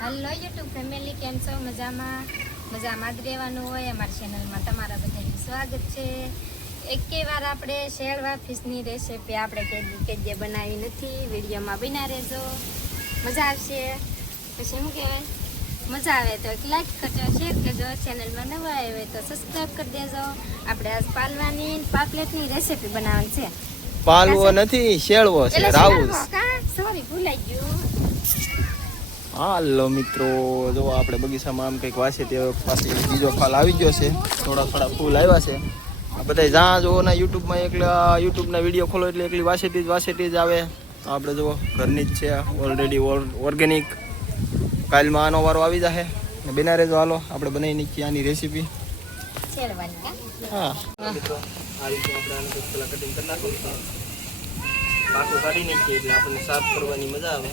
Hello YouTube family, કેમ છો? મજામાં જ રહેવાનું હોય. અમારી ચેનલમાં તમારા બધાનું સ્વાગત છે. એકેવાર આપણે શેળવા ફિશની રેસીપી આપણે કે બનાવી નથી. વિડીયોમાં બના રહેજો, મજા આવશે. પછી શું કહેવાય, મજા આવે તો એક લાઈક કરજો, શેર કરજો. ચેનલમાં નવા આવ્યા હોય તો સબસ્ક્રાઈબ કરી દેજો. આપણે આજ પાલવાની પાપલેટની રેસીપી બનાવવાની છે. પાલવો નથી, શેળવો છે. રાઉસ, સોરી, ભૂલાઈ ગયું. હાલો મિત્રો, જો આપણે બગીચામાં આમ કંઈક વાસે તે પાછી બીજો ફાલ આવી ગયો છે. થોડા ફૂલ આવ્યા છે. આ બધા જ્યાં જુઓ ને યુટ્યુબના વિડીયો ખોલો એટલે એકલી વાસેટી જ આવે. તો આપણે જુઓ ઘરની જ છે, ઓલરેડી ઓર્ગેનિક. કાલમાં આનો વારો આવી જશે. બેના રેજો, હાલો આપણે બનાવી નાખીએ આની રેસીપી. હા મિત્રો, આ રીતે આપણે આને કંઈક પેલા કટિંગ કરી નાખીએ. પાકું કાઢી નાખીએ એટલે આપણને સાફ કરવાની મજા આવે.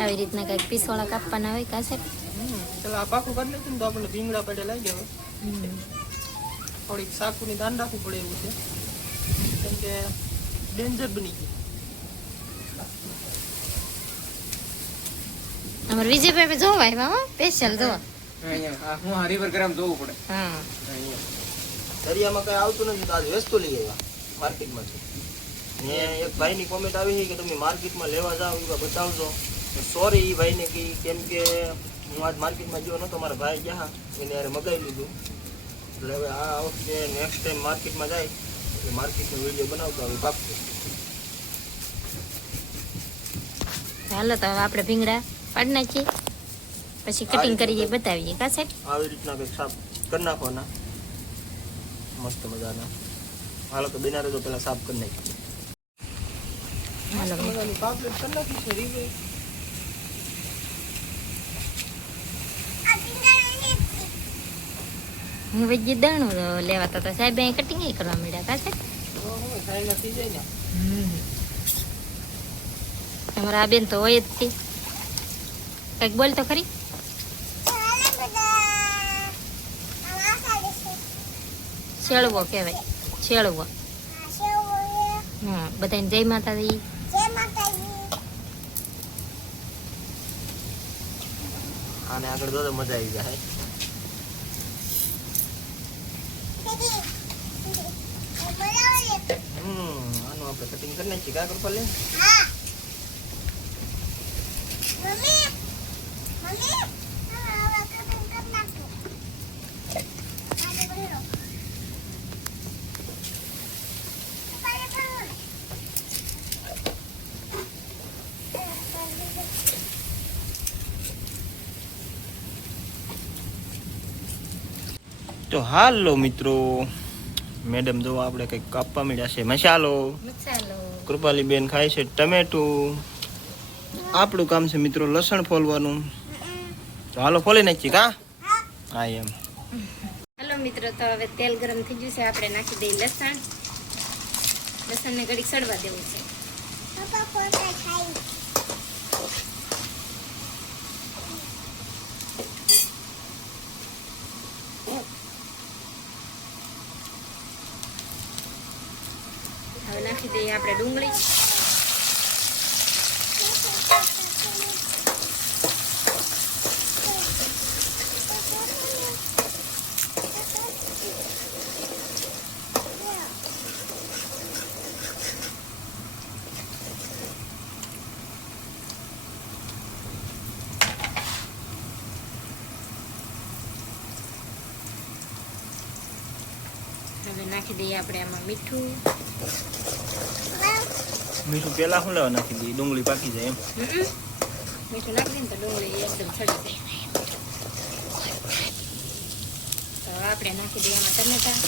આવી રીતના કઈક પીસોળા કાપવાના હોય કાશે. ચાલો આ પાકું કરી નાખીએ તો આપણને ભીંગડા પેટે લાગી જાય. થોડીક સાકુની ધ્યાન રાખવું પડે એવું છે, કેમ કે ડેન્જર બની ગયું. અમાર વિજયભાઈ જોવા આવ્યા હો, સ્પેશિયલ જોવા. અહીંયા હું આ રિવર ગ્રામ જોવું પડે. હા, દરિયામાં કઈ આવતું નથી તો આજ વસ્તુ લઈ આવ્યા માર્કેટમાંથી. ને એક ભાઈની કોમેન્ટ આવી છે કે તમે માર્કેટમાં લેવા જાઓ એવા બતાવજો. સોરી એ ભાઈને કહી, કેમ કે હું આજ માર્કેટમાં ગયો નતો, મારા ભાઈ ગયા એને યારે મગાવી લીધું. એટલે હવે આ વખતે નેક્સ્ટ ટાઈમ માર્કેટમાં જાય એટલે માર્કેટનો વિડીયો બનાવતો હવે પાકું. હાલો તો હવે આપણે ભીંગડા પાડી નાખીએ, પછી કટિંગ કરીએ, બતાવીએ કાશે. આવી રીતના કંઈક સાફ કરી નાખવાના મસ્ત મજાના. હાલો તો બેના રેજો, પેલા સાફ કરી નાખીએ. હાલો મજાની પાપલેટ કરી નાખી છે રીવે. હું વૈજ્ઞ દણું લેવા તો સાહેબ અહીં કટિંગ કરવા મળ્યા કાશે. થઈ જાય ને. તમારા આ બેન તો હોય જ થી. કઈક બોલ તો ખરી. શેળવો કહેવાય, શેળવો. હા, બધાને જય માતાજી. આને આગળ દો તો મજા આવી જાય. આનું આપણે કટિંગ કરી નાખીએ. કાગળ પર લે. તો હાલો મિત્રો, મેડમ જો આપણે કંઈક કાપવા મળ્યા છે. મસાલો કૃપાલી બેન ખાય છે ટમેટું. આપણું કામ છે મિત્રો લસણ ફોલવાનું. તો હાલો ફોલી નાખીએ. કા હા એમ. હેલો મિત્રો, તો હવે તેલ ગરમ થઈ ગયું છે. આપણે નાખી દઈએ લસણ. લસણને ઘડીક સડવા દેવું છે. હવે નાખી દઈએ આપણે ડુંગળી. હવે નાખી દઈએ આપણે આમાં મીઠું. મીઠું પેલા શું લેવા નાખી દઈએ, ડુંગળી પાકી જાય એમ. મીઠું નાખી દઈએ તો ડુંગળી એકદમ સડી જાય. તો આપણે નાખી દઈએ આમાં ટમેટા.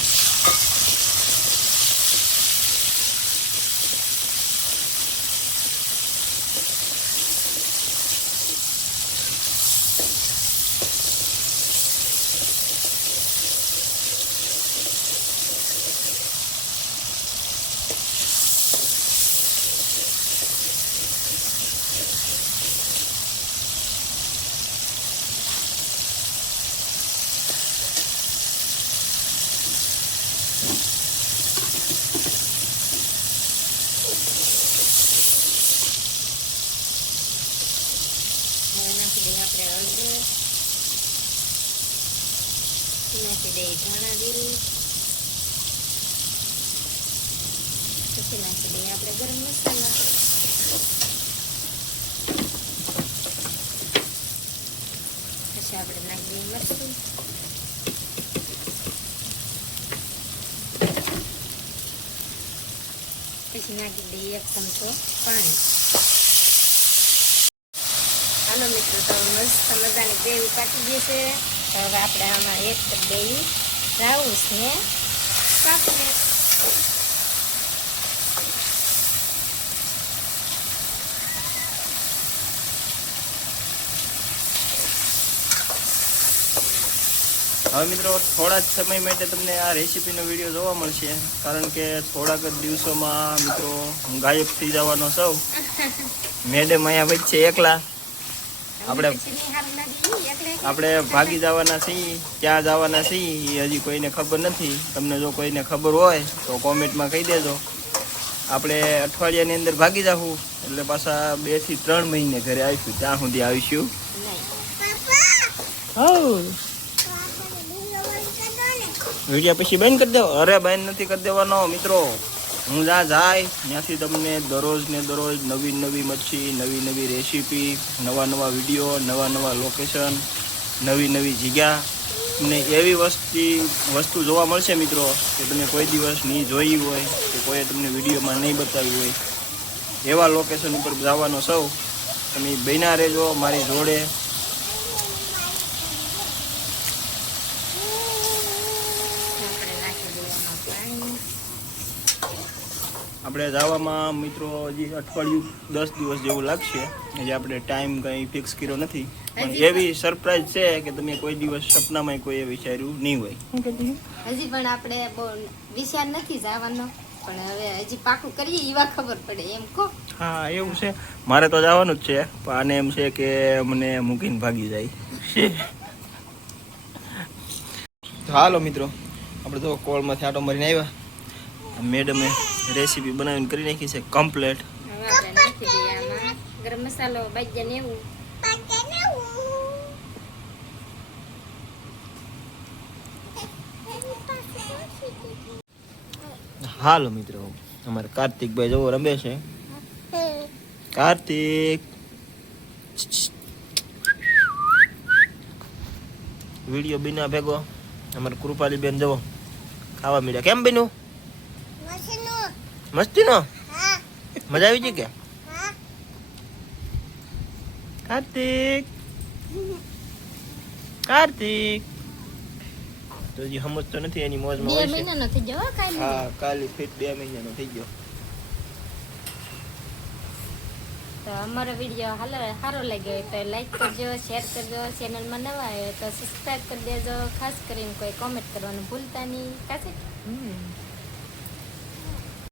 નાખી દઈએ ધાણા જીરું, પછી નાખી દઈએ આપણે ગરમ મસાલા, પછી આપણે નાખી દઈએ મરચું, પછી નાખી દઈએ 1 ચમચો પાણી. હાલો મિત્રો, તો મસ્ત મજાની ગ્રેવી કાઢી ગઈ છે. હવે આપણે આમાં એડ કરી દઈએ રાઉસ ને કાકડી. હવે મિત્રો થોડા જ સમય માટે તમને આ રેસીપીનો વિડીયો જોવા મળશે, કારણ કે થોડાક જ દિવસોમાં મિત્રો હું ગાયબ થઈ જવાનો છું. મેડમ અહીંયા વચ્ચે એકલા, આપણે ભાગી જવાના છીએ. ક્યાં જવાના છીએ એ હજી કોઈને ખબર નથી. તમને જો કોઈને ખબર હોય તો કોમેન્ટમાં કહી દેજો. આપણે અઠવાડિયાની અંદર ભાગી જાઉં એટલે પાછા 2 થી 3 મહિને ઘરે આવીશું. ત્યાં સુધી આવીશું. વિડીયો પછી બંધ કરી દો. અરે બંધ નથી કરી દેવાનો મિત્રો. હું જ્યાં જાય ત્યાંથી તમને દરરોજ ને દરરોજ નવી નવી મચ્છી, નવી નવી રેસીપી, નવા નવા વિડીયો, નવા નવા લોકેશન, નવી નવી જગ્યા ને એવી વસ્તુ જોવા મળશે મિત્રો કે તમે કોઈ દિવસ નહીં જોઈ હોય કે કોઈ તમને વિડીયોમાં નહીં બતાવી હોય. એવા લોકેશન ઉપર જવાનો સૌ તમે બન્યા રહેજો મારી જોડે. આપણે જવામાં મિત્રો હજી અઠવાડિયું 10 દિવસ જેવું લાગશે. હજી આપણે ટાઈમ કંઈ ફિક્સ કર્યો નથી, પણ એવી સરપ્રાઈઝ છે કે તમે કોઈ દિવસ સપનામાં કોઈ વિચાર્યું નહીં હોય. હજી પણ આપણે બહુ વિચાર નથી જવાનો, પણ હવે હજી પાકું કરીએ એવા ખબર પડે એમ કહો. હા એવું છે. મારે તો જવાનું જ છે, પણ આને એમ છે કે મને મૂકીને ભાગી જાય. હાલો મિત્રો, આપણે તો કોળમાંથી આટો મારીને આવ્યા. મેડમે રેસીપી બનાવીને કરી નાખી છે કમ્પ્લીટ. હવે આપણે નાખી દઈએ આમાં ગરમ મસાલો, બાજ્યા ને એવું. હાલો મિત્રો, અમારે કાર્તિકભાઈ જવો રમે છે. કાર્તિક વિડીયો બિના ભેગો અમારે કૃપાલી બેન જવો ખાવા મળ્યા. કેમ બન્યું? મસ્તી નો મજા આવી ગઈ કે? કાર્તિક કાર્તિક તો હજી સમજતો નથી, એની મોજમાં 2 હોય છે. મહિનાનો થઈ ગયો કાલે. હા કાલે ફિટ 2 મહિનાનો થઈ ગયો. તો અમારો વિડીયો સારો લાગ્યો હોય તો લાઈક કરજો, શેર કરજો. ચેનલમાં નવા આવ્યો તો સબસ્ક્રાઈબ કરી દેજો. ખાસ કરીને કોઈ કોમેન્ટ કરવાનું ભૂલતા નહીં. કાશે